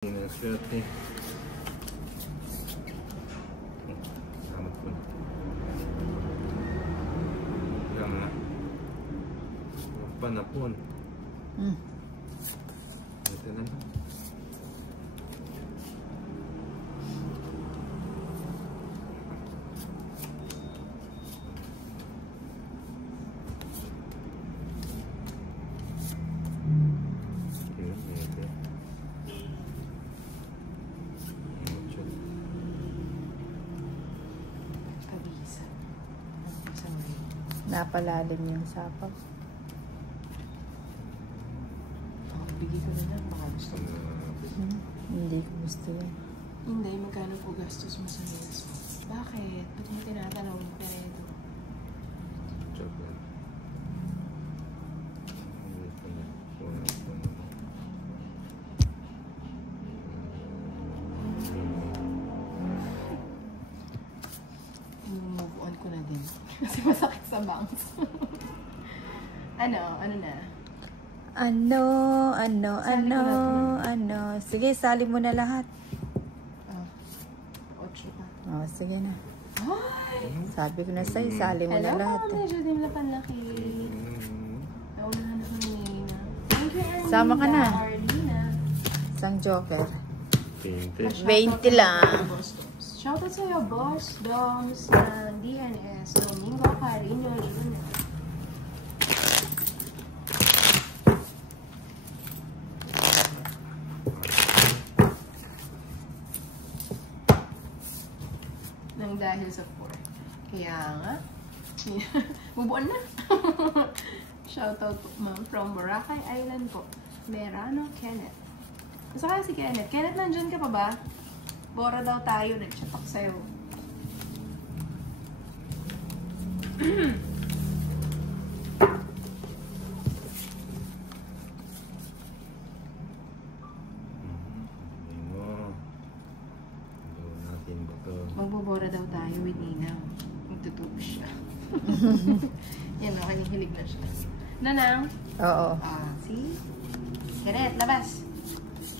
Swerte. Salamat po. Lang na. Panapon. Ito na. Napalalim yung sapaw. Bigay ko na lang, baka gusto mo. Hindi ko gusto yan. Hindi, magkano po gastos mo sa nails mo? Bakit? Ba't mo tinatanong yung peredo? Joke lang. Move on ko na din. Kasi masakit sa bangs. Ano na? Ano. Sige, sali mo na lahat. 8 pa. Oh, sige na. Ay! Sabi ko na sa'yo, sali mo na lahat. Hello, medyo din na panlaki. Naunahan ako ni Nina. Thank you, Arlina. Sama ka na. Arlina. Isang joker. 20. 20 lang. Shoutout sa'yo, Boss Doms ng DNS, Domingo Carino Jr. Nang dahil sa 4. Kaya nga, bubuan na. Shoutout po, ma'am, from Boracay Island po. Merano Kenneth. Saka si Kenneth. Kenneth, nandyan ka pa ba? Bora daw tayo, nag-chapak sa'yo. Magbobora daw tayo with Nina. Magtutubo siya. Yan o, kanihilig na siya. Nanang? Oo. See? Kenneth, labas.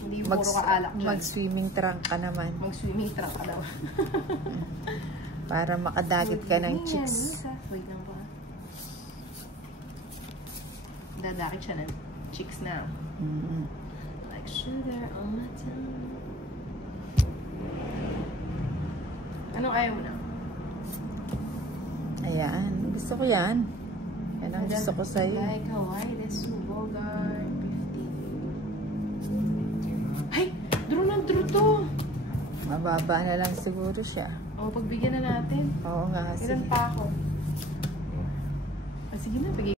Hindi puro ka alak dyan. Mag-swimming trunk ka naman. Mag-swimming trunk ka daw. Para makadagit ka ng chicks. Wait lang po. Dadakit siya ng chicks na. Like sugar on my tongue. Anong ayaw mo na? Ayan. Gusto ko yan. Yan ang gusto ko sa'yo. Like Hawaii, this Bogart, 50. Ay! Draw na draw to! Mababa na lang siguro siya. O, pagbigyan na natin. Oo nga. Ilan pa ako?